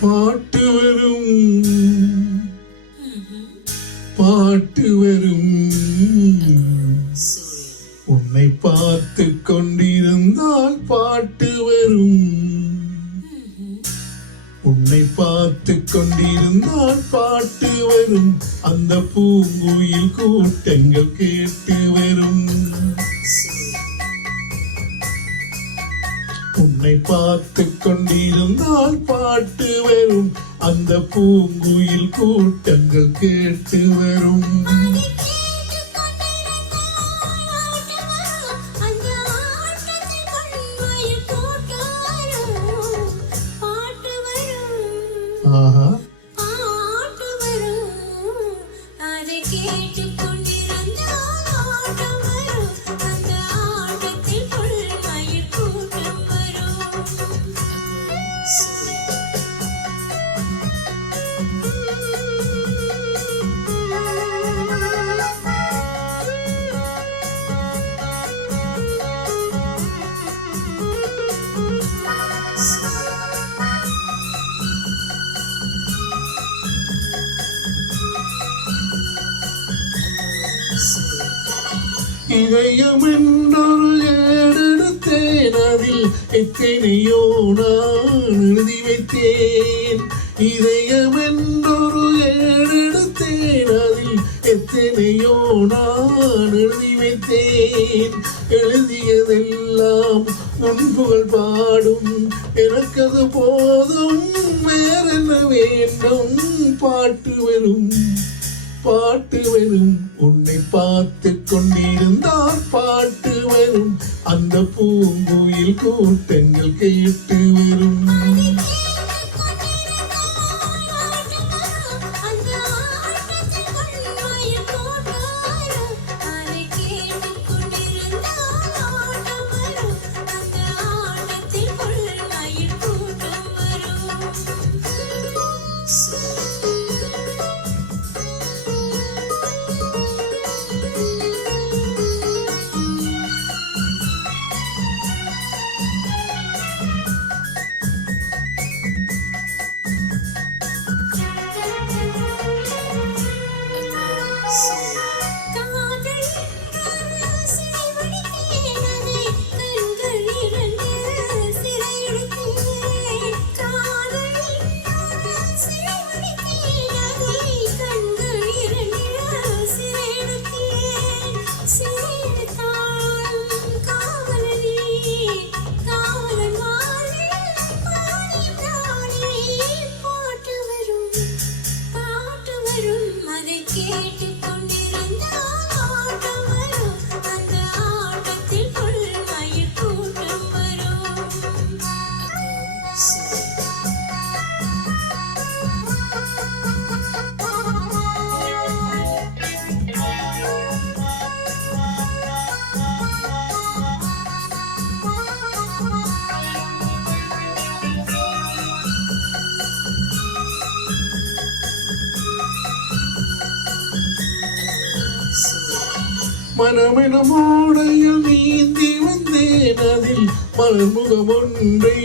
பாட்டு வரும் பாட்டு வரும் உன்னை பார்த்து கொண்டிருந்தால் பாட்டு வரும் உன்னை பார்த்து கொண்டிருந்தால் பாட்டு வரும் அந்த பூங்குயில் கூட்டங்கள் கேட்டு வரும் உன்னை பார்த்து கொண்டிருந்தால் பாட்டு வரும் அந்த பூங்குயில் கூட்டங்கள் கேட்டு வரும் ஆஹா இதயம் என்றொரு ஏடெடுத்தேன் அதில் எத்தனையோ நான் எழுதி வைத்தேன் இதயம் என்றொரு ஏடெடுத்தேன் அதில் எத்தனையோ நான் எழுதி வைத்தேன் எழுதியதெல்லாம் உன் புகழ் பாடும் எனக்கது போதும் வேறென்ன வேண்டும் பாட்டு வரும் பாட்டு வரும் உன்னை பார்த்து கொண்டிருந்தால் பாட்டு வரும் அந்த பூங்குயில் கூட்டங்கள் கேட்டு வரும் மனமெனும் ஓடையில் நீந்தி வந்தேன் அதில் மலர்முகம் ஒன்றை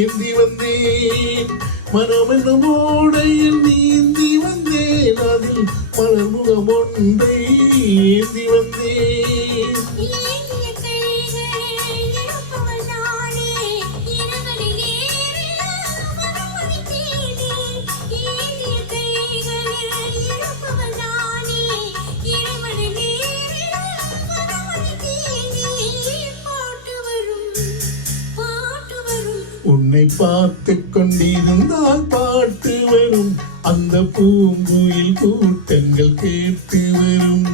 ஏந்தி வந்தேன் மனமெனும் ஓடையில் நீந்தி வந்தேன் அதில் மலர்முகம் ஒன்றை ஏந்தி வந்தேன் உன்னை பார்த்து கொண்டிருந்தால் பாட்டு வரும் அந்த பூங்குயில் கூட்டங்கள் கேட்டு வரும்